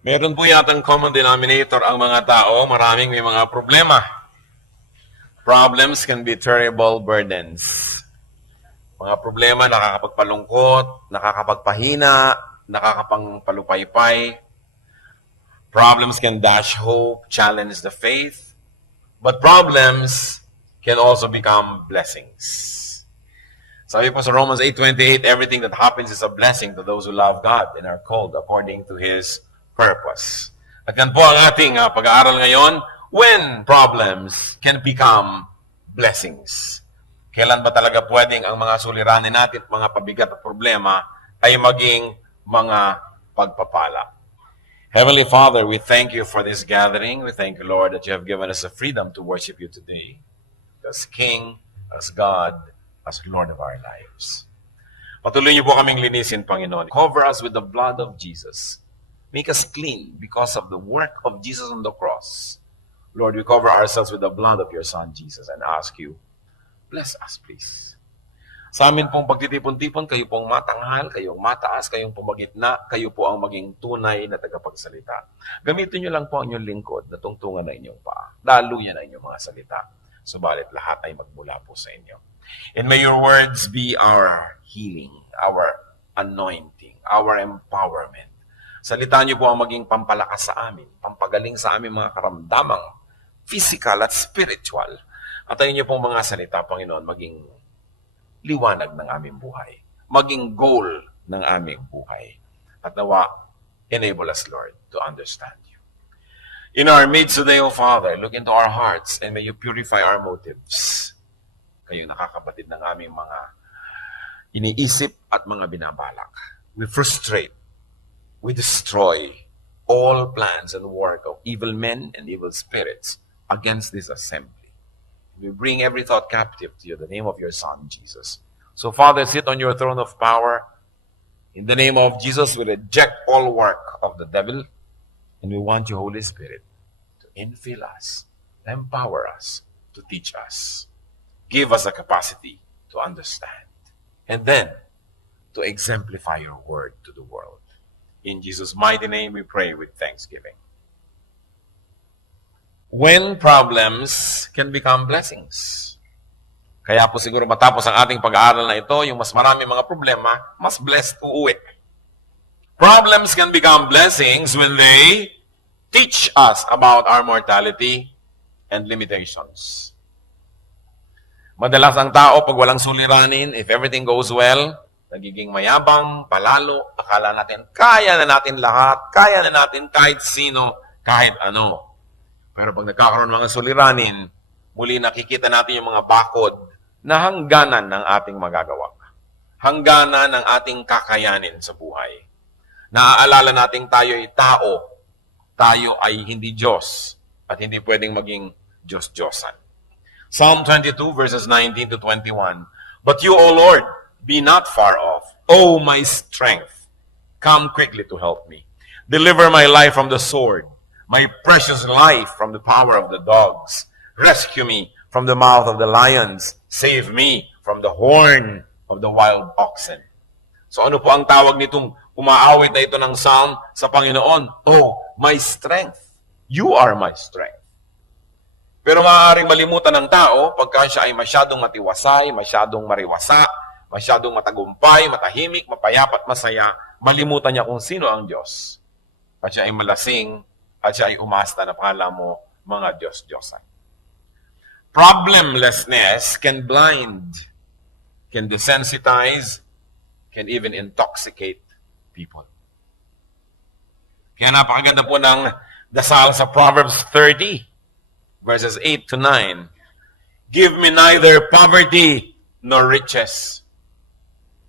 Meron po yatang common denominator ang mga tao, maraming may mga problema. Problems can be terrible burdens. Mga problema nakakapagpalungkot, nakakapagpahina, nakakapagpalupaypay. Problems can dash hope, challenge the faith. But problems can also become blessings. Sabi po sa Romans 8:28, everything that happens is a blessing to those who love God and are called according to His purpose. At yan po ang ating pag-aaral ngayon, when problems can become blessings. Kailan ba talaga pwedeng ang mga suliranin natin, mga pabigat at problema, ay maging mga pagpapala? Heavenly Father, we thank you for this gathering. We thank you, Lord, that you have given us the freedom to worship you today as King, as God, as Lord of our lives. Patuloy niyo po kaming linisin, Panginoon. Cover us with the blood of Jesus. Make us clean because of the work of Jesus on the cross. Lord, we cover ourselves with the blood of your Son, Jesus, and ask you, bless us, please. Sa amin pong pagtitipon-tipon, kayo pong matanghal, kayong mataas, kayong pumagitna, kayo po ang maging tunay na tagapagsalita. Gamitin niyo lang po ang inyong lingkod na tungtungan na inyong paa. Daluyan na inyong mga salita. Subalit lahat ay magmula po sa inyo. And may your words be our healing, our anointing, our empowerment. Salita niyo po ang maging pampalakas sa amin, pampagaling sa aming mga karamdamang physical at spiritual. At ayun niyo pong mga salita, Panginoon, maging liwanag ng aming buhay, maging goal ng aming buhay. At nawa, enable us, Lord, to understand you. In our midst today, O Father, look into our hearts and may you purify our motives. Kayo nakakabatid ng aming mga iniisip at mga binabalak. We frustrate, we destroy all plans and work of evil men and evil spirits against this assembly. We bring every thought captive to you in the name of your Son, Jesus. So, Father, sit on your throne of power. In the name of Jesus, we reject all work of the devil. And we want you, Holy Spirit, to infill us, empower us, to teach us. Give us the capacity to understand. And then, to exemplify your word to the world. In Jesus' mighty name, we pray with thanksgiving. When problems can become blessings. Kaya po siguro matapos ang ating pag-aaral na ito, yung mas marami mga problema, mas blessed uuwi. Problems can become blessings when they teach us about our mortality and limitations. Madalas ang tao, pag walang suliranin, if everything goes well, nagiging mayabang, palalo, akala natin, kaya na natin lahat, kaya na natin kahit sino, kahit ano. Pero pag nagkakaroon ng mga suliranin, muli nakikita natin yung mga bakod na hangganan ng ating magagawa. Hangganan ng ating kakayanin sa buhay. Naaalala natin tayo ay tao. Tayo ay hindi Diyos. At hindi pwedeng maging Diyos-Diyosan. Psalm 22 verses 19 to 21. But you, O Lord, be not far off. O my strength, come quickly to help me. Deliver my life from the sword. My precious life from the power of the dogs. Rescue me from the mouth of the lions. Save me from the horn of the wild oxen. So ano po ang tawag nitong umaawit na ito ng psalm sa Panginoon? Oh, my strength. You are my strength. Pero maaaring malimutan ng tao pagka siya ay masyadong matiwasay, masyadong mariwasa, masyadong matagumpay, matahimik, mapayapat, masaya, malimutan niya kung sino ang Diyos. At siya ay malasing, at siya ay umasta na pala mo mga Diyos-Diyosan. Problemlessness can blind, can desensitize, can even intoxicate people. Kaya napakaganda po ng dasal sa Proverbs 30, verses 8 to 9. Give me neither poverty nor riches,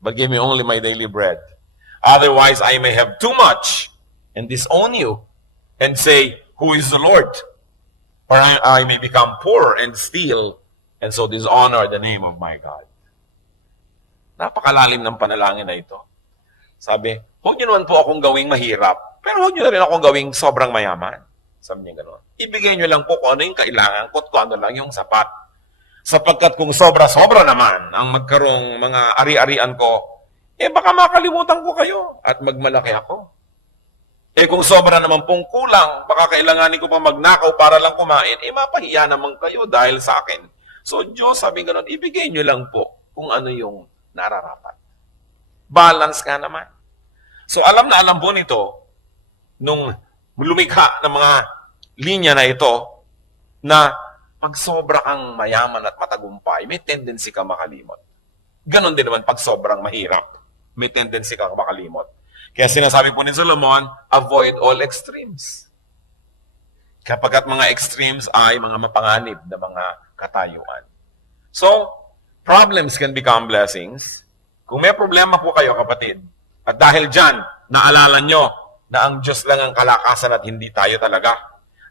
but give me only my daily bread. Otherwise I may have too much and disown you, and say, who is the Lord? Or I may become poor and steal, and so dishonor the name of my God. Napakalalim ng panalangin na ito. Sabi, huwag niyo naman po akong gawing mahirap, pero huwag niyo na rin akong gawing sobrang mayaman. Sabi niya gano'n. Ibigay niyo lang po kung ano yung kailangan ko at kung ano lang yung sapat. Sapagkat kung sobra-sobra naman ang magkarong mga ari-arian ko, baka makalimutan ko kayo at magmalaki ako. Kung sobra naman pong kulang, baka kailanganin ko pa magnakaw para lang kumain, mapahiya naman kayo dahil sa akin. So, Diyos, sabi ganun, ibigay nyo lang po kung ano yung nararapat. Balance ka naman. So, alam na alam po nito, nung lumikha ng mga linya na ito, na pag sobra kang mayaman at matagumpay, may tendency ka makalimot. Ganon din naman pag sobrang mahirap, may tendency ka makalimot. Kaya sinasabi po ni Solomon, avoid all extremes. Kapag at mga extremes ay mga mapanganib na mga katayuan. So, problems can become blessings. Kung may problema po kayo, kapatid, at dahil dyan, naalala nyo na ang Diyos lang ang kalakasan at hindi tayo talaga.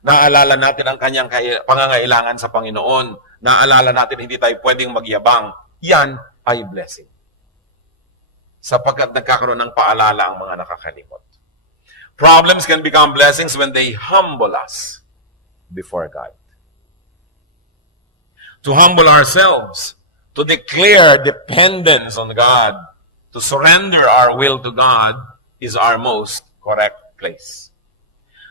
Naalala natin ang kanyang pangangailangan sa Panginoon. Naalala natin hindi tayo pwedeng magyabang. Yan ay blessing. Sapagkat nagkakaroon ng paalala ang mga nakakalimot. Problems can become blessings when they humble us before God. To humble ourselves, to declare dependence on God, to surrender our will to God is our most correct place.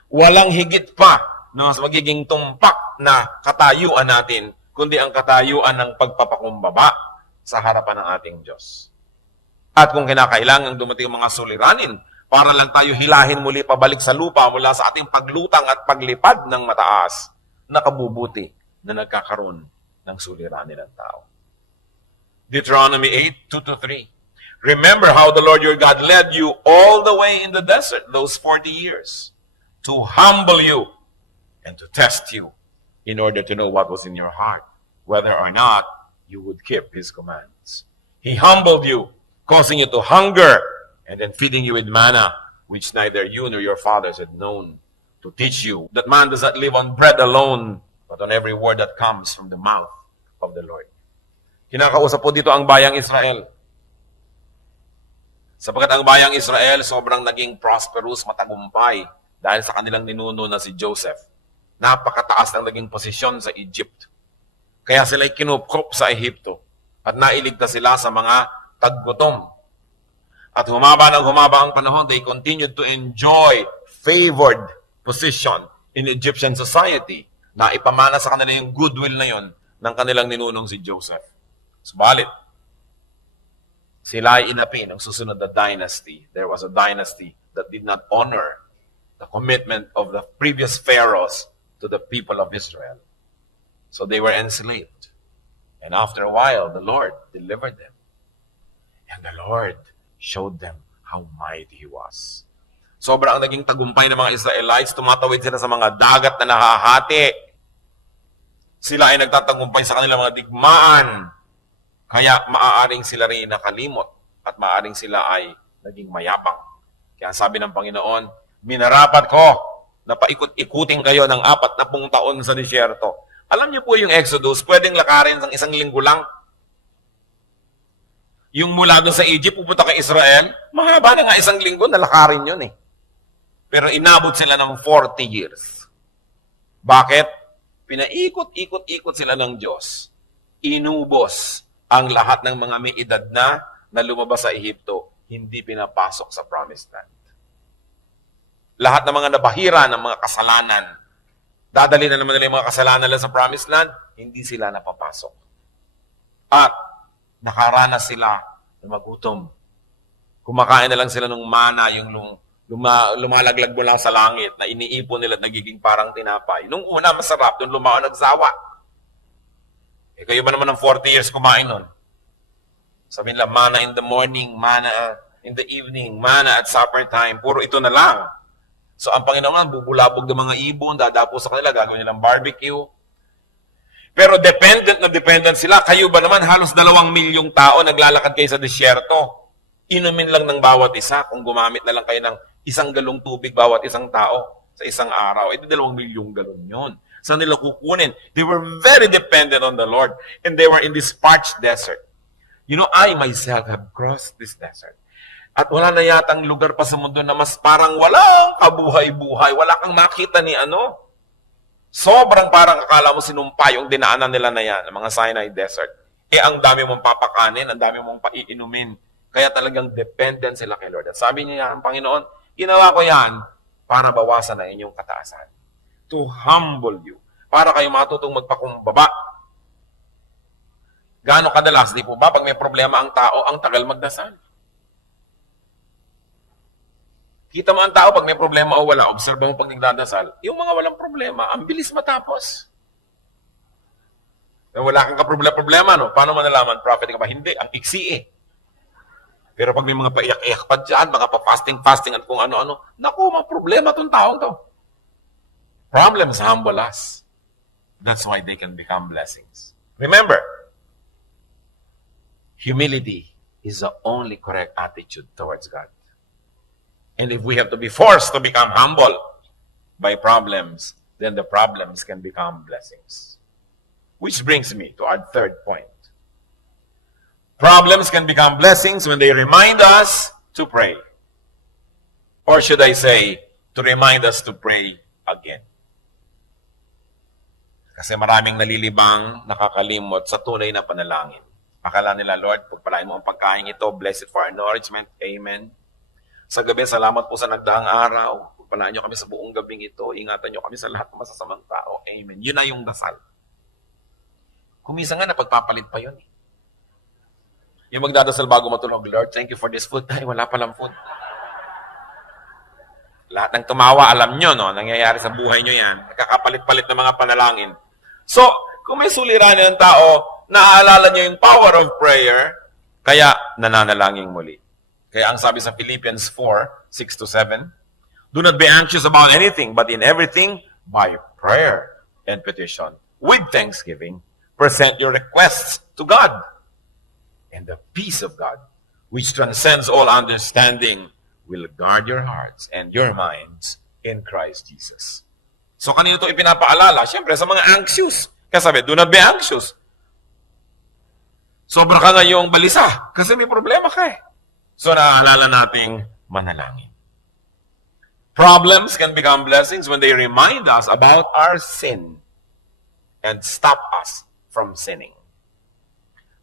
Walang higit pa na mas magiging tumpak na katayuan natin, kundi ang katayuan ng pagpapakumbaba sa harapan ng ating Diyos. At kung kinakailangan dumating ang mga suliranin para lang tayo hilahin muli pabalik sa lupa mula sa ating paglutang at paglipad ng mataas, nakabubuti na nagkakaroon ng suliranin ng tao. Deuteronomy 8:2-3. Remember how the Lord your God led you all the way in the desert those 40 years to humble you and to test you in order to know what was in your heart, whether or not you would keep His commands. He humbled you, causing you to hunger, and then feeding you with manna, which neither you nor your fathers had known, to teach you that man does not live on bread alone, but on every word that comes from the mouth of the Lord. Kinakausap po dito ang bayang Israel. Sapagkat ang bayang Israel sobrang naging prosperous, matagumpay, dahil sa kanilang ninuno na si Joseph. Napakataas ang naging posisyon sa Egypt. Kaya sila'y kinupkop sa Ehipto at nailigtas sila sa mga taggutom. At humaba ang panahon, they continued to enjoy favored position in Egyptian society na ipamana sa kanila yung goodwill na yon ng kanilang ninunong si Joseph. Subalit, sila ay inapi ng susunod na dynasty. There was a dynasty that did not honor the commitment of the previous pharaohs to the people of Israel. So they were enslaved. And after a while, the Lord delivered them. And the Lord showed them how mighty He was. Sobrang naging tagumpay ng mga Israelites, tumatawid sila sa mga dagat na nahahati. Sila ay nagtatagumpay sa kanilang mga digmaan. Kaya maaaring sila rin nakalimot at maaaring sila ay naging mayabang. Kaya sabi ng Panginoon, minarapat ko na paikot-ikutin kayo ng 40 taon sa disyerto. Alam niyo po yung Exodus, pwedeng lakarin ng 1 linggo lang. Yung mula doon sa Egypt, pupunta kay Israel, mahaba na nga 1 linggo, nalakarin yun eh. Pero inabot sila ng 40 years. Bakit? Pinaikot-ikot-ikot sila ng Diyos. Inubos ang lahat ng mga may edad na lumabas sa Ehipto, hindi pinapasok sa Promised Land. Lahat ng mga nabahira ng mga kasalanan, dadali na naman nila yung mga kasalanan lang sa Promised Land, hindi sila napapasok. At nakaranas sila na magutom. Kumakain na lang sila ng mana, yung lumalaglag mula sa langit na iniipon nila at nagiging parang tinapay. Nung una, masarap. Nung lumao, nagsawa. Kayo ba naman ng 40 years kumain nun? Sabi nila, mana in the morning, mana in the evening, mana at supper time. Puro ito na lang. So, ang Panginoon, bubulabog ng mga ibon, dadapo sa kanila, gagawin nilang barbecue. Pero dependent sila. Kayo ba naman, halos 2 milyong tao naglalakad kayo sa disyerto. Inumin lang ng bawat isa kung gumamit na lang kayo ng 1 galong tubig bawat isang tao sa isang araw. 2 milyong galon yun. Saan nila kukunin? They were very dependent on the Lord. And they were in this parched desert. You know, I myself have crossed this desert. At wala na yatang lugar pa sa mundo na mas parang walang kabuhay-buhay. Wala kang makita ni ano. Sobrang parang akala mo sinumpa yung dinaanan nila na yan, mga Sinai Desert. Ang dami mong papakanin, ang dami mong paiinumin. Kaya talagang dependent sila kay Lord. At sabi niya, ang Panginoon, ginawa ko yan para bawasan na inyong kataasan. To humble you. Para kayo matutong magpakumbaba. Gaano kadalas, di po ba, pag may problema ang tao, ang tagal magdasal. Kita mo ang tao, pag may problema o wala, obserba mo pag nagdadasal, yung mga walang problema, ang bilis matapos. Wala kang kaproblema, no? Paano mo nalaman, prophet ka ba? Hindi, ang iksi eh. Pero pag may mga paiyak-iyak pa dyan, mga pa-fasting at kung ano-ano, naku, mga problema tong taong to. Problems humble us. That's why they can become blessings. Remember, humility is the only correct attitude towards God. And if we have to be forced to become humble by problems, then the problems can become blessings. Which brings me to our third point. Problems can become blessings when they remind us to pray. Or should I say, to remind us to pray again. Kasi maraming nalilibang, nakakalimot sa tunay na panalangin. Akala nila, Lord, pagpalain mo ang pagkain ito, bless it for our nourishment. Amen. Sa gabi, salamat po sa nagdaang araw. Pagpalaan nyo kami sa buong gabing ito. Ingatan nyo kami sa lahat ng masasamang tao. Amen. Yun na yung dasal. Kumisa nga, napagpapalit pa yun. Yung magdadasal bago matulog, Lord, thank you for this food. Ay, wala palang food. Lahat ng tumawa, alam nyo, no? Nangyayari sa buhay nyo yan. Nakakapalit-palit ng mga panalangin. So, kung may suliranin ng tao, naaalala nyo yung power of prayer, kaya nananalangin muli. Kaya ang sabi sa Philippians 4:6-7, do not be anxious about anything, but in everything, by prayer and petition, with thanksgiving, present your requests to God. And the peace of God, which transcends all understanding, will guard your hearts and your minds in Christ Jesus. So kanino ito ipinapaalala? Siyempre sa mga anxious. Kaya sabi, do not be anxious. Sobra ka ngayong balisa kasi may problema ka eh. So naaalala nating manalangin. Problems can become blessings when they remind us about our sin and stop us from sinning.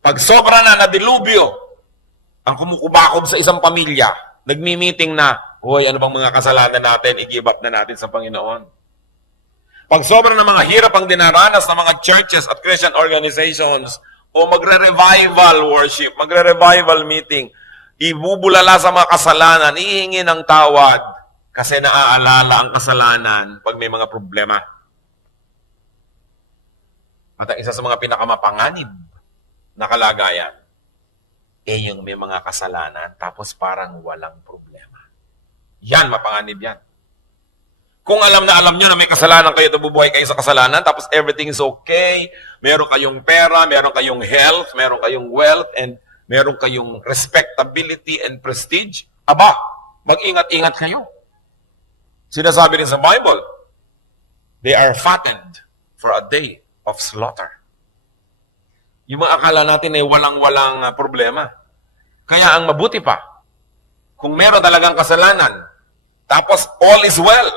Pag sobra na nadilubyo ang kumukubakob sa isang pamilya, nagmi-meeting na, hoy, ano bang mga kasalanan natin, igibat na natin sa Panginoon. Pag sobra na mga hirap ang dinaranas ng mga churches at Christian organizations, o magre-revival worship, magre-revival meeting, ibubulala sa mga kasalanan, ihingi ng tawad, kasi naaalala ang kasalanan pag may mga problema. At ang isa sa mga pinakamapanganib na kalagayan, yung may mga kasalanan, tapos parang walang problema. Yan, mapanganib yan. Kung alam nyo na may kasalanan kayo, bubuhay kayo sa kasalanan, tapos everything is okay, meron kayong pera, meron kayong health, meron kayong wealth, and meron kayong respectability and prestige, aba, mag-ingat-ingat kayo. Sinasabi rin sa Bible, they are fattened for a day of slaughter. Yung mga akala natin ay walang-walang problema. Kaya ang mabuti pa, kung meron talagang kasalanan, tapos all is well,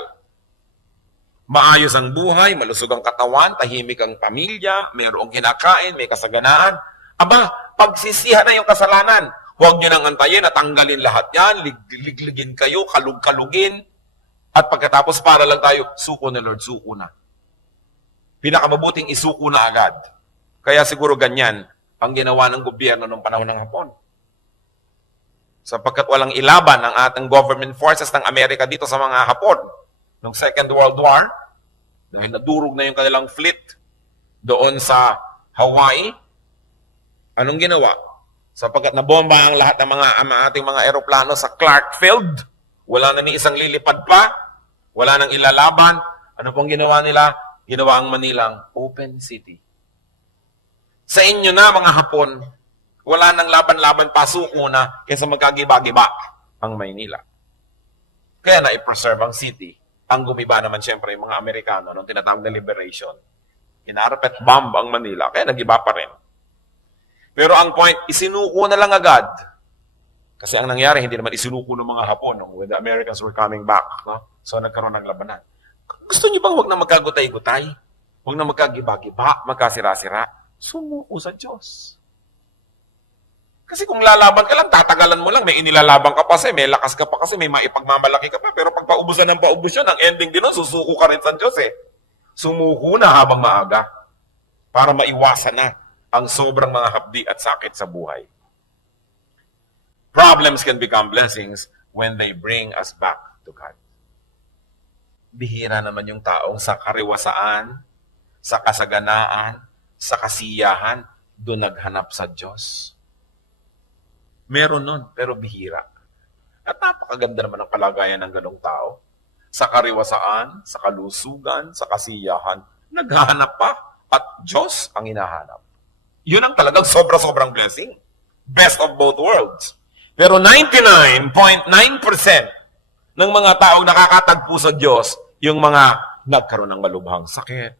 maayos ang buhay, malusog ang katawan, tahimik ang pamilya, mayroong kinakain, may kasaganaan, aba, pagsisihan na yung kasalanan. Huwag nyo nang antayin at tanggalin lahat yan, ligligin kayo, kalug-kalugin, at pagkatapos para lang tayo, suko na Lord, suko na. Pinakamabuting isuko na agad. Kaya siguro ganyan ang ginawa ng gobyerno noong panahon ng Hapon. Sapagkat walang ilaban ang ating government forces ng Amerika dito sa mga Hapon noong Second World War, dahil nadurog na yung kanilang fleet doon sa Hawaii. Anong ginawa? Sapagkat nabomba ang lahat ng ating mga eroplano sa Clark Field, wala na ni isang lilipad pa, wala nang ilalaban. Ano pong ginawa nila? Ginawa ang Manilang open city. Sa inyo na, mga Hapon, wala nang laban-laban, pasuko na, kaysa magkagiba-giba ang Maynila. Kaya na-preserve ang city. Ang gumiba naman siyempre yung mga Amerikano nung tinatawag na liberation. Inarapet bomb ang Manila, kaya nagiba pa rin. Pero ang point, isinuko na lang agad. Kasi ang nangyari, hindi naman isinuko ng mga Hapon when the Americans were coming back. No? So nagkaroon ng labanan. Gusto niyo bang huwag na magkagutay-gutay? Huwag na magkagiba-giba, magkasira-sira? Sumuko sa Diyos. Kasi kung lalaban ka lang, tatagalan mo lang, may inilalaban ka pa kasi, may lakas ka pa kasi, may maipagmamalaki ka pa. Pero pag paubusan ng paubos yun, ang ending din nun, susuko ka rin sa Diyos eh. Sumuko na habang maaga para maiwasan na ang sobrang mga hapdi at sakit sa buhay. Problems can become blessings when they bring us back to God. Bihira naman yung taong sa kariwasaan, sa kasaganaan, sa kasiyahan, doon naghanap sa Diyos. Meron nun, pero bihira. At napakaganda naman ang kalagayan ng ganong tao. Sa kariwasaan, sa kalusugan, sa kasiyahan, naghahanap pa at Diyos ang hinahanap. Yun ang talagang sobra-sobrang blessing. Best of both worlds. Pero 99.9% ng mga taong nakakatagpo sa Diyos, yung mga nagkaroon ng malubhang sakit,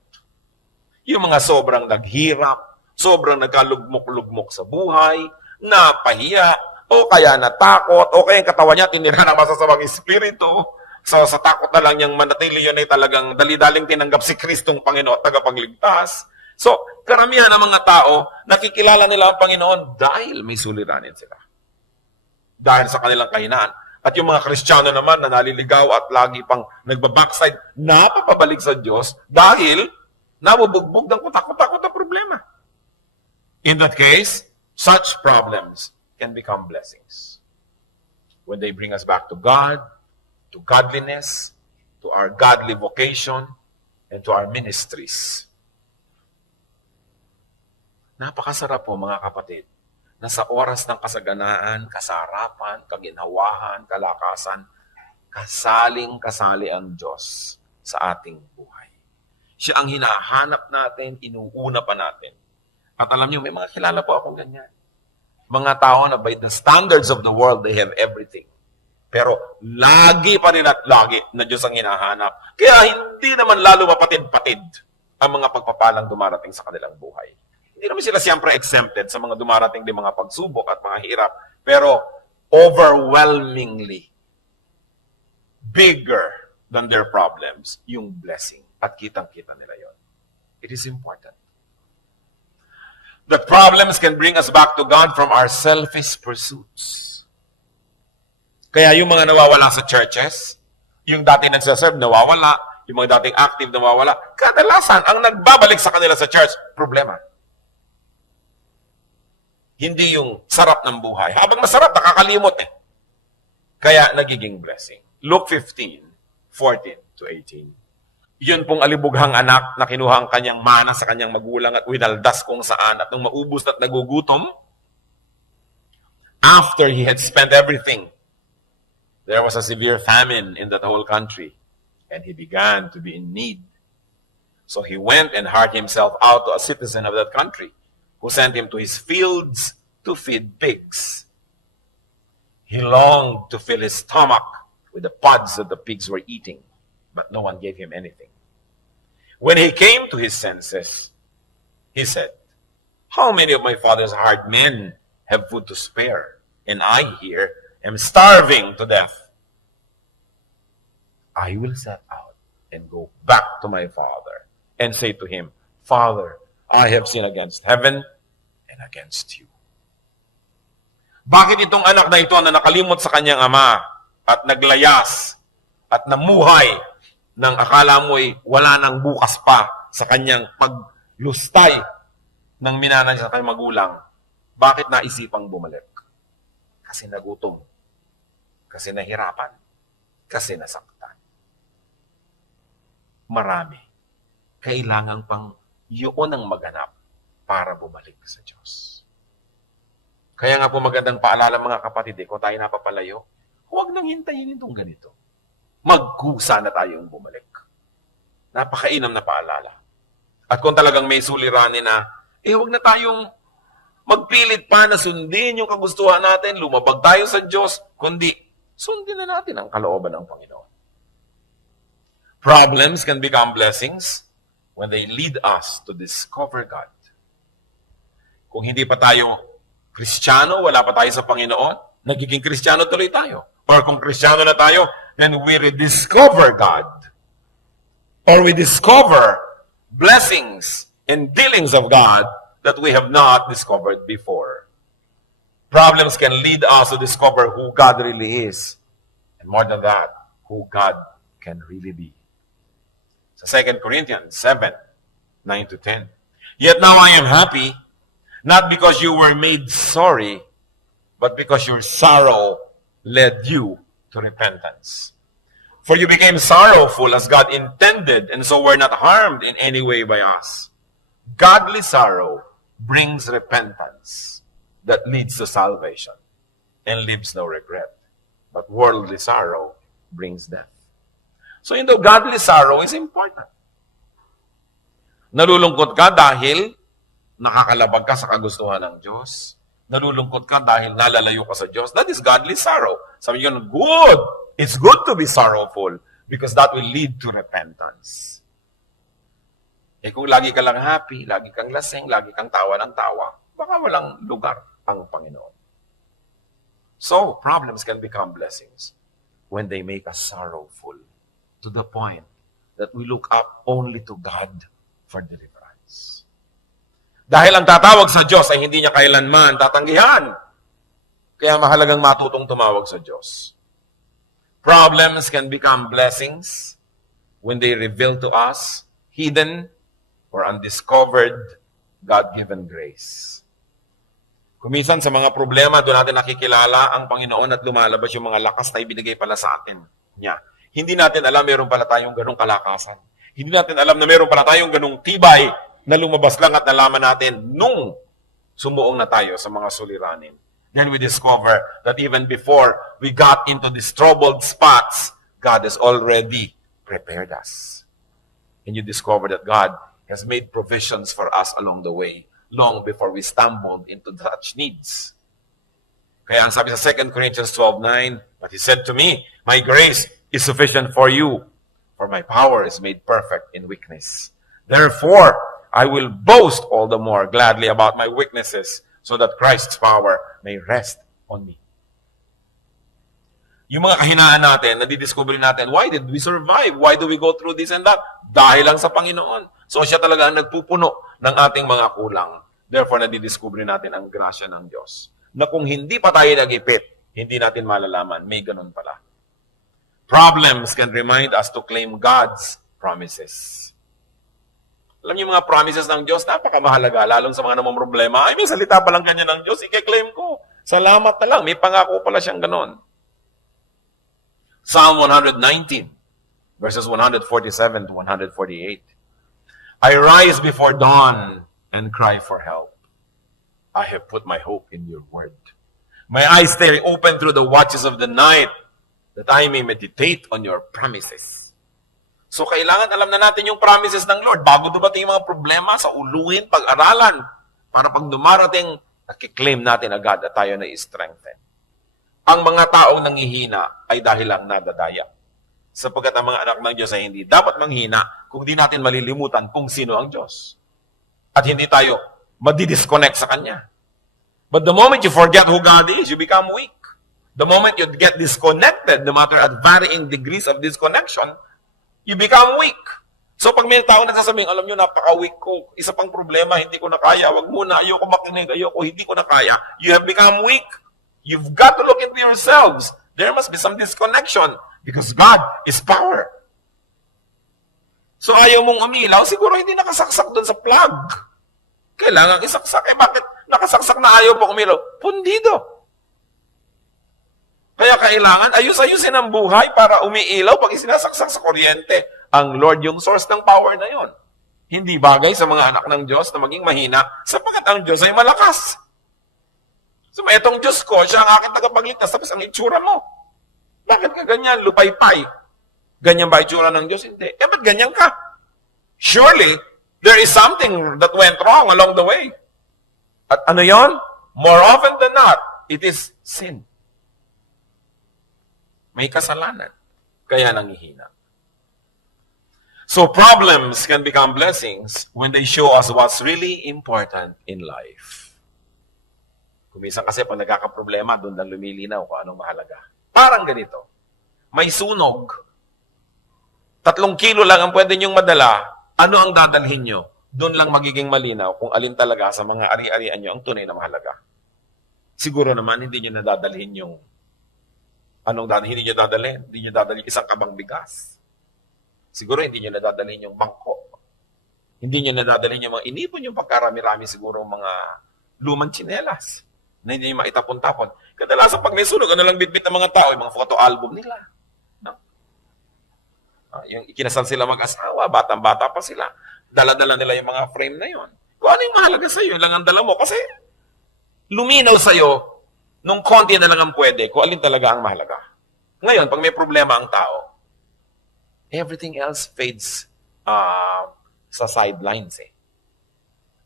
yung mga sobrang naghirap, sobrang nagkalugmok-lugmok sa buhay, napahiya, o kaya natakot, o kaya yung katawan niya tinira ng masasamang espiritu. So sa takot na lang niyang manatili, yun ay talagang dali-daling tinanggap si Kristong Panginoon at tagapagligtas. So karamihan ng mga tao, nakikilala nila ang Panginoon dahil may suliranin sila. Dahil sa kanilang kahinaan. At yung mga Kristiyano naman na naliligaw at lagi pang nagbabackslide, napapabalik sa Diyos dahil nabubugbog ng kutak-kutakot na problema. In that case, such problems can become blessings. When they bring us back to God, to godliness, to our godly vocation, and to our ministries. Napakasarap po mga kapatid, na sa oras ng kasaganaan, kasarapan, kaginhawahan, kalakasan, kasaling-kasali ang Diyos sa ating buhay. Siya ang hinahanap natin, inuuna pa natin. At alam niyo, may mga kilala po akong ganyan. Mga tao na by the standards of the world, they have everything. Pero lagi pa rin at lagi na Diyos ang hinahanap. Kaya hindi naman lalo mapatid-patid ang mga pagpapalang dumarating sa kanilang buhay. Hindi naman sila siyempre exempted sa mga dumarating din mga pagsubok at mga hirap. Pero overwhelmingly bigger than their problems yung blessing. At kitang-kita nila yon. It is important. The problems can bring us back to God from our selfish pursuits. Kaya yung mga nawawala sa churches, yung dati nagsaserve, nawawala, yung mga dating active, nawawala, kadalasan, ang nagbabalik sa kanila sa church, problema. Hindi yung sarap ng buhay. Habang masarap, nakakalimot eh. Kaya nagiging blessing. Luke 15, 14 to 18. Yun pong alibughang anak na kinuha ang kanyang mana sa kanyang magulang at winaldas kung saan at nung maubos at nagugutom, after he had spent everything, there was a severe famine in that whole country and he began to be in need. So he went and hired himself out to a citizen of that country who sent him to his fields to feed pigs. He longed to fill his stomach with the pods that the pigs were eating, but no one gave him anything. When he came to his senses, he said, "How many of my father's hired men have food to spare, and I here am starving to death? I will set out and go back to my father and say to him, Father, I have sinned against heaven and against you." Bakit itong anak na ito na nakalimot sa kanyang ama at naglayas at namuhay nang akala mo'y wala nang bukas pa sa kanyang paglustay ng minana niya sa kanyang magulang, bakit naisipang bumalik? Kasi nagutom, kasi nahirapan, kasi nasaktan. Marami. Kailangan pang yun ang maganap para bumalik sa Diyos. Kaya nga po magandang paalala mga kapatid, kung tayo napapalayo, huwag nang hintayin itong ganito. Magkusa na tayong bumalik. Napakainam na paalala. At kung talagang may suliranin na, huwag na tayong magpilit pa na sundin yung kagustuhan natin, lumabag tayo sa Diyos, kundi sundin na natin ang kalooban ng Panginoon. Problems can become blessings when they lead us to discover God. Kung hindi pa tayo Kristiyano, wala pa tayo sa Panginoon, nagiging Kristiyano tuloy tayo. Or kung Kristiyano na tayo, then we rediscover God. Or we discover blessings and dealings of God that we have not discovered before. Problems can lead us to discover who God really is. And more than that, who God can really be. Sa 2 Corinthians 7, 9 to 10. Yet now I am happy, not because you were made sorry, but because your sorrow led you to repentance. For you became sorrowful as God intended, and so were not harmed in any way by us. Godly sorrow brings repentance that leads to salvation and leaves no regret. But worldly sorrow brings death. So yung godly sorrow is important. Nalulungkot ka dahil nakakalabag ka sa kagustuhan ng Diyos. Nalulungkot ka dahil nalalayo ka sa Diyos. That is godly sorrow. Sabi nyo, good. It's good to be sorrowful because that will lead to repentance. Eh kung lagi ka lang happy, lagi kang lasing, lagi kang tawa ng tawa, baka walang lugar ang Panginoon. So, problems can become blessings when they make us sorrowful to the point that we look up only to God for deliverance. Dahil ang tatawag sa Diyos ay hindi niya kailanman tatanggihan. Kaya mahalagang matutong tumawag sa Diyos. Problems can become blessings when they reveal to us hidden or undiscovered God-given grace. Kuminsan sa mga problema, doon natin nakikilala ang Panginoon at lumalabas yung mga lakas na ibinigay pala sa atin niya. Hindi natin alam meron pala tayong ganong kalakasan. Hindi natin alam na meron pala tayong ganong tibay na lumabas lang at nalaman natin nung sumuong na tayo sa mga suliranin. Then we discover that even before we got into these troubled spots, God has already prepared us. And you discover that God has made provisions for us along the way, long before we stumbled into such needs. Kaya ang sabi sa 2 Corinthians 12:9, but He said to me, my grace is sufficient for you, for my power is made perfect in weakness. Therefore, I will boast all the more gladly about my weaknesses, so that Christ's power may rest on me. Yung mga kahinaan natin, nadidiscover natin, why did we survive? Why do we go through this and that? Dahil lang sa Panginoon. So siya talaga ang nagpupuno ng ating mga kulang. Therefore, nadidiscover natin ang grasya ng Diyos. Na kung hindi pa tayo nag-ipit, hindi natin malalaman, may ganun pala. Problems can remind us to claim God's promises. Alam niyo mga promises ng Diyos, napakamahalaga, lalong sa mga namang problema. Ay, may salita pa lang ganyan ng Diyos, i-claim ko. Salamat na lang, may pangako pala siyang ganon. Psalm 119, verses 147 to 148. I rise before dawn and cry for help. I have put my hope in your word. My eyes stay open through the watches of the night, that I may meditate on your promises. So kailangan alam na natin yung promises ng Lord bago dumating yung mga problema sa uluhin, pag-aralan, para pag dumarating, nakiklaim natin agad at tayo na i-strengthen. Ang mga taong nanghihina ay dahil lang nadadaya. Sapagkat ang mga anak ng Diyos ay hindi dapat manghina kung di natin malilimutan kung sino ang Diyos. At hindi tayo madidisconnect sa Kanya. But the moment you forget who God is, you become weak. The moment you get disconnected, no matter at varying degrees of disconnection, you become weak. So pag may tao nagsasabing, alam nyo, napaka-weak ko, isa pang problema, hindi ko na kaya, wag muna, ayoko makinig, ayoko, hindi ko na kaya, you have become weak. You've got to look into yourselves. There must be some disconnection because God is power. So ayaw mong umilaw, siguro hindi nakasaksak doon sa plug. Kailangan isaksak. Eh bakit nakasaksak na ayaw mo umilaw? Pundido. Kaya kailangan ayus-ayusin ang buhay para umiilaw pag isinasaksak sa kuryente. Ang Lord yung source ng power na yon. Hindi bagay sa mga anak ng Diyos na maging mahina sapagkat ang Diyos ay malakas. So itong Diyos ko, siya ang aking tagapagligtas, tapos ang itsura mo. Bakit ka ganyan? Lupay-pay. Ganyan ba itsura ng Diyos? Hindi. Eh, ba't ganyan ka? Surely, there is something that went wrong along the way. At ano yon? More often than not, it is sin. May kasalanan. Kaya nangihina. So problems can become blessings when they show us what's really important in life. Kuminsan kasi pag nagkakaproblema, doon lang lumilinaw kung anong mahalaga. Parang ganito. May sunog. 3 kilo lang ang pwede niyong madala. Ano ang dadalhin niyo? Doon lang magiging malinaw kung alin talaga sa mga ari-arian niyo ang tunay na mahalaga. Siguro naman, hindi nyo nadadalhin yung, hindi nyo dadalhin? Hindi nyo dadalhin isang kabang bigas. Siguro hindi nyo nadadalhin yung bangko. Hindi nyo nadadalhin yung mga inipon yung pagkarami-rami siguro mga lumang tsinelas na hindi nyo maitapon-tapon. Kadalasan pag may sunog, ano lang bitbit ng mga tao, yung mga photo album nila. No? Yung ikinasal sila mag-asawa, batang-bata pa sila. Dala-dala nila yung mga frame na yon. Kung ano yung mahalaga sa'yo, yun lang ang dala mo. Kasi luminaw sa'yo, nung konti na lang ang pwede, kung alin talaga ang mahalaga. Ngayon, pag may problema ang tao, everything else fades sa sidelines eh.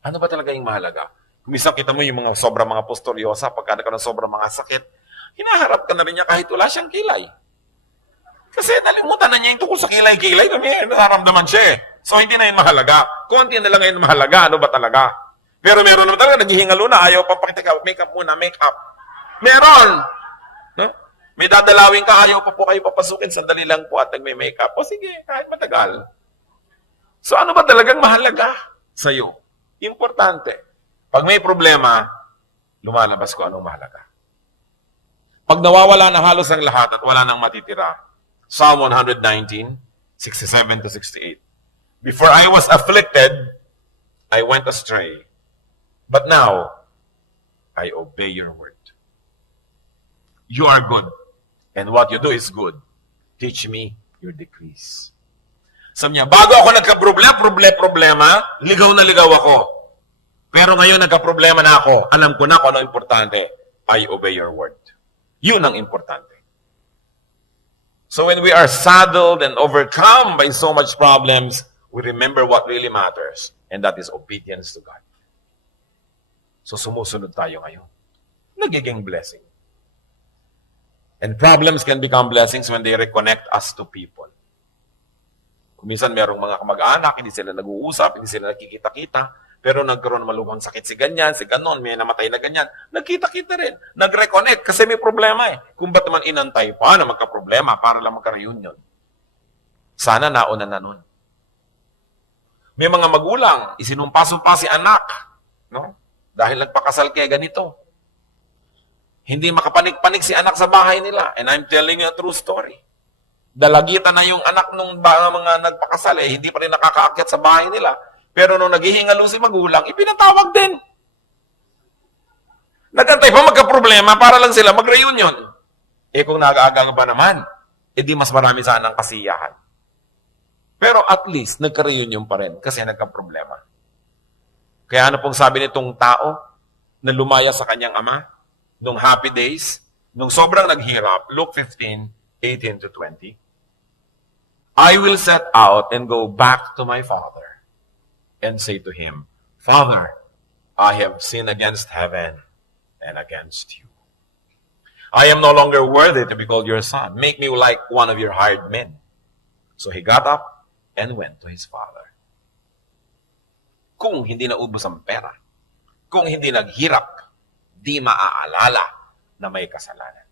Ano ba talaga yung mahalaga? Kung minsan kita mo yung mga sobrang mga posturyosa, pagka ka ng sobrang mga sakit, hinaharap ka na rin niya kahit wala siyang kilay. Kasi nalimutan na niya yung tungkol sa kilay-kilay, kami nararamdaman siya eh. So hindi na yun mahalaga. Konti na lang yun mahalaga, ano ba talaga? Pero meron naman talaga, naghihingalo na, ayaw pang pakita, make-up muna, make-up. Meron! No? May dadalawin ka, ayaw pa po kayo papasukin, sandali lang po at nagme-makeup. O sige, kahit matagal. So ano ba talagang mahalaga sa'yo? Importante. Pag may problema, lumalabas ko anong mahalaga. Pag nawawala na halos ang lahat at wala nang matitira, Psalm 119, 67 to 68. Before I was afflicted, I went astray. But now, I obey your word. You are good, and what you do is good. Teach me your decrees. Sabi niya, bago ako nagka-problema, ligaw na ligaw ako. Pero ngayon nagka-problema na ako, alam ko na kung ano importante. I obey your word. Yun ang importante. So when we are saddled and overcome by so much problems, we remember what really matters, and that is obedience to God. So sumusunod tayo ngayon. Nagiging blessing. And problems can become blessings when they reconnect us to people. Kung minsan merong mga kamag-anak, hindi sila nag-uusap, hindi sila nakikita-kita, pero nagkaroon malubhang sakit si ganyan, si ganon, may namatay na ganyan, nagkita-kita rin, nag-reconnect kasi may problema eh. Kung ba't naman inantay pa na magka-problema para lang magka-reunion? Sana nauna na nun. May mga magulang, isinumpa-sumpa si anak, no? Dahil nagpakasal kaya ganito. Hindi makapanik-panik si anak sa bahay nila. And I'm telling you a true story. Dalagitan na yung anak nung mga nagpakasal eh, hindi pa rin nakakaakyat sa bahay nila. Pero nung naghihingalo si magulang, ipinatawag din. Nagantay pa magka-problema para lang sila mag-reunion. Eh kung nag-aagang ba naman, edi mas marami sana ang kasiyahan. Pero at least, nagka-reunion pa rin kasi nagka-problema. Kaya ano pong sabi nitong tao na lumaya sa kanyang ama? Nung happy days, nung sobrang naghirap, Luke 15, 18 to 20, I will set out and go back to my father and say to him, Father, I have sinned against heaven and against you. I am no longer worthy to be called your son. Make me like one of your hired men. So he got up and went to his father. Kung hindi naubos ang pera, kung hindi naghirap, di maaalala na may kasalanan.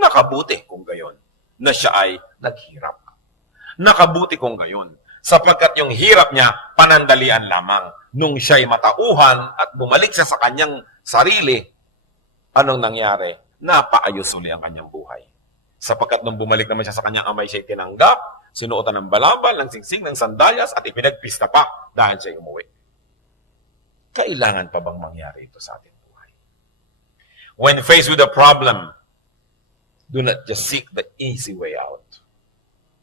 Nakabuti kung gayon na siya ay naghirap. Nakabuti kung gayon sapagkat yung hirap niya panandalian lamang. Nung siya ay matauhan at bumalik siya sa kanyang sarili, anong nangyari? Napaayos uli ang kanyang buhay. Sapagkat nung bumalik naman siya sa kanyang amay, siya tinanggap, sinuotan ng balabal, ng singsing, ng sandalyas, at ipinagpista pa dahil siya umuwi. Kailangan pa bang mangyari ito sa ating buhay? When faced with a problem, do not just seek the easy way out.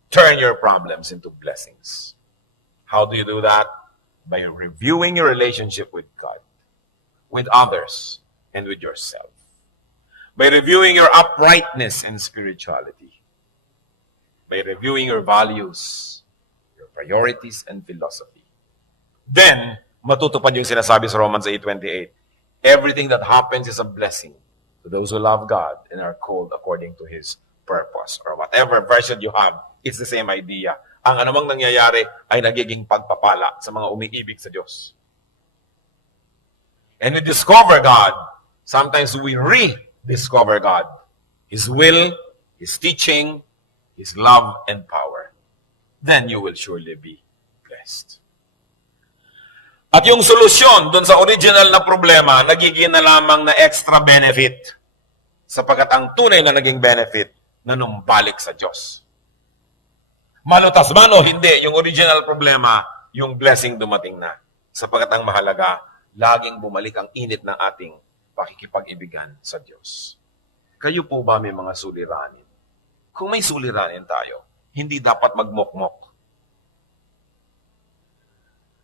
Turn your problems into blessings. How do you do that? By reviewing your relationship with God, with others, and with yourself. By reviewing your uprightness and spirituality. By reviewing your values, your priorities, and philosophy. Then, matutupad yung sinasabi sa Romans 8:28. Everything that happens is a blessing to those who love God and are called according to His purpose. Or whatever version you have, it's the same idea. Ang anumang nangyayari ay nagiging pagpapala sa mga umiibig sa Diyos. And we discover God. Sometimes we rediscover God. His will, His teaching, His love and power. Then you will surely be blessed. At yung solusyon doon sa original na problema, nagiging na lamang na extra benefit. Sapagkat ang tunay na naging benefit, nanumbalik sa Diyos. Malutas man o hindi, yung original problema, yung blessing dumating na. Sapagkat ang mahalaga, laging bumalik ang init ng ating pakikipag-ibigan sa Diyos. Kayo po ba may mga suliranin? Kung may suliranin tayo, hindi dapat magmokmok.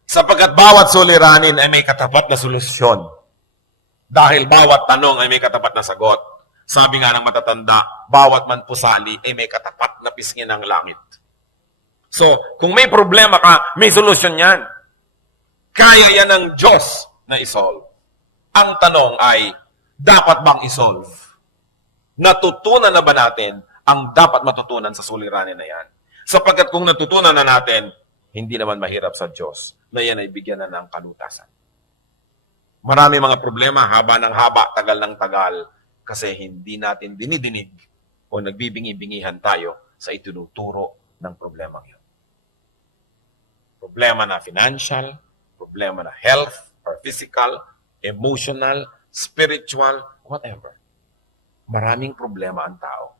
Sapagkat bawat suliranin ay may katapat na solusyon. Dahil bawat tanong ay may katapat na sagot. Sabi nga ng matatanda, bawat man pusali ay may katapat na pisngi ng langit. So, kung may problema ka, may solusyon yan. Kaya yan ng Diyos na isolve. Ang tanong ay, dapat bang isolve? Natutunan na ba natin ang dapat matutunan sa suliranin na yan? Sapagkat kung natutunan na natin, hindi naman mahirap sa Diyos na yan ay bigyan na ng kalutasan. Marami mga problema, haba ng haba, tagal ng tagal, kasi hindi natin dinidinig o nagbibingi-bingihan tayo sa itinuturo ng problema yun. Problema na financial, problema na health or physical, emotional, spiritual, whatever. Maraming problema ang tao.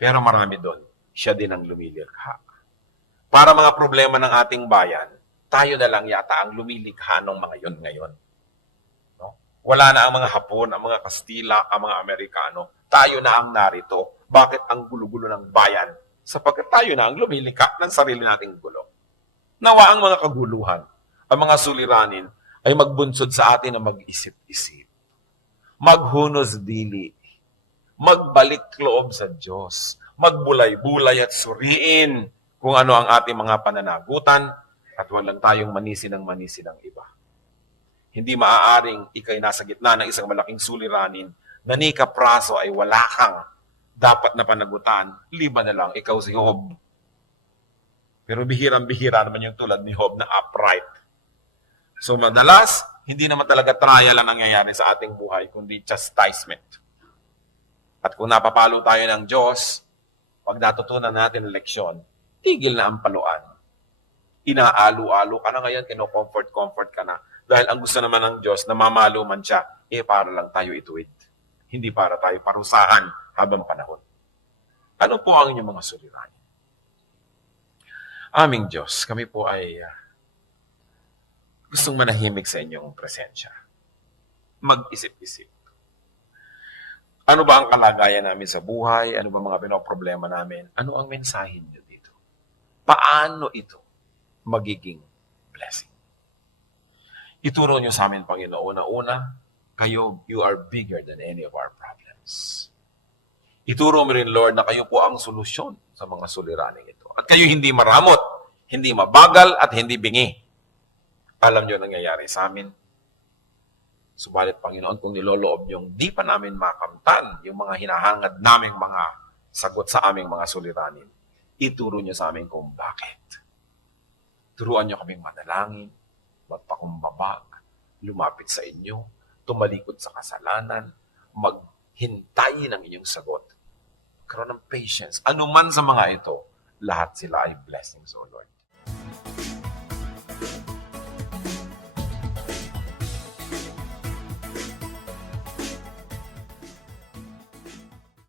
Pero marami doon, siya din ang lumilikha. Para mga problema ng ating bayan, tayo na lang yata ang lumilikha ng mga yon ngayon. No? Wala na ang mga Hapon, ang mga Kastila, ang mga Amerikano. Tayo na ang narito. Bakit ang gulo-gulo ng bayan? Sapagkat tayo na ang lumilikha ng sarili nating gulo. Nawa ang mga kaguluhan, ang mga suliranin, ay magbunsod sa atin na mag-isip-isip. Maghunos dili. Magbalik loob sa Diyos. Magbulay-bulay at suriin kung ano ang ating mga pananagutan at walang tayong manisi ng iba. Hindi maaaring ikay nasa gitna ng isang malaking suliranin na ni kapraso ay wala kang dapat na panagutan, liban na lang ikaw si Job. Pero bihirang-bihira naman yung tulad ni Job na upright. So madalas, hindi naman talaga trial ang nangyayari sa ating buhay, kundi chastisement. At kung napapalo tayo ng Diyos, pag natutunan natin ang leksyon, tigil na ang paluan. Inaalu-alo ka na ngayon, kino-comfort ka na. Dahil ang gusto naman ng Diyos na mamalo man siya, para lang tayo ituwid. Hindi para tayo parusahan habang panahon. Ano po ang inyong mga suliranin? Aming Diyos, kami po ay gustong manahimik sa inyong presensya. Mag-isip-isip. Ano ba ang kalagayan namin sa buhay? Ano ba mga pinoproblema namin? Ano ang mensahe niyo dito? Paano ito magiging blessing? Ituro niyo sa amin, Panginoon, una, kayo, you are bigger than any of our problems. Ituro mo rin, Lord, na kayo po ang solusyon sa mga suliraning ito. At kayo hindi maramot, hindi mabagal, at hindi bingi. Alam niyo nangyayari sa amin. Subalit, Panginoon, kung niloloob niyong di pa namin makamtan yung mga hinahangad naming mga sagot sa aming mga suliranin, ituro niyo sa amin kung bakit. Turuan niyo kaming manalangin, magpakumbabag, lumapit sa inyo, tumalikod sa kasalanan, maghintay ng inyong sagot. Karoon ng patience. Ano man sa mga ito, lahat sila ay blessings, O Lord.